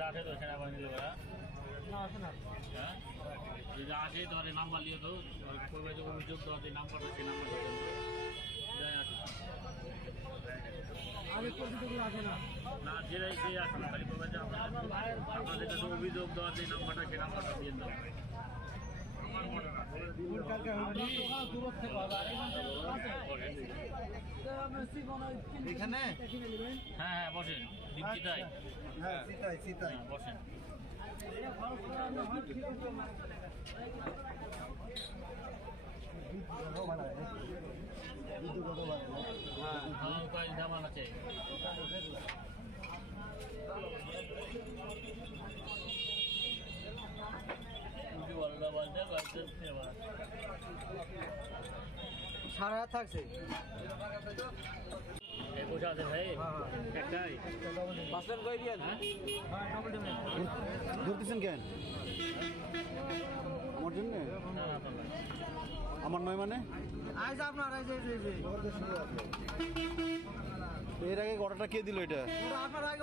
রাতে তো সেনাবাহিনী লোকেরা যদি আসে তাহলে নাম্বার নিয়ে তো করবে যে অভিযোগ দেওয়ার যে নাম্বারটা সেই নাম্বারটা যাই আসে না সেটাই সেই আসে না খালি করবে যে আপনাদের কাছে অভিযোগ দেওয়ার যে নাম্বারটা সেই নাম্বারটা দিয়ে দেওয়া এখানে হ্যাঁ হ্যাঁ বসেন চিতাই হ্যাঁ চিতাই বসেন কয়েক ধামান আছে সারা রাত থাকছে বসে আছে ভাই একটাই বাসন কই দিয়ে ধরতেছেন কেন আমার জন্য আমার নয় মানে আজ আপনার এর আগে অর্ডারটা কে দিল এটা আপনার আগে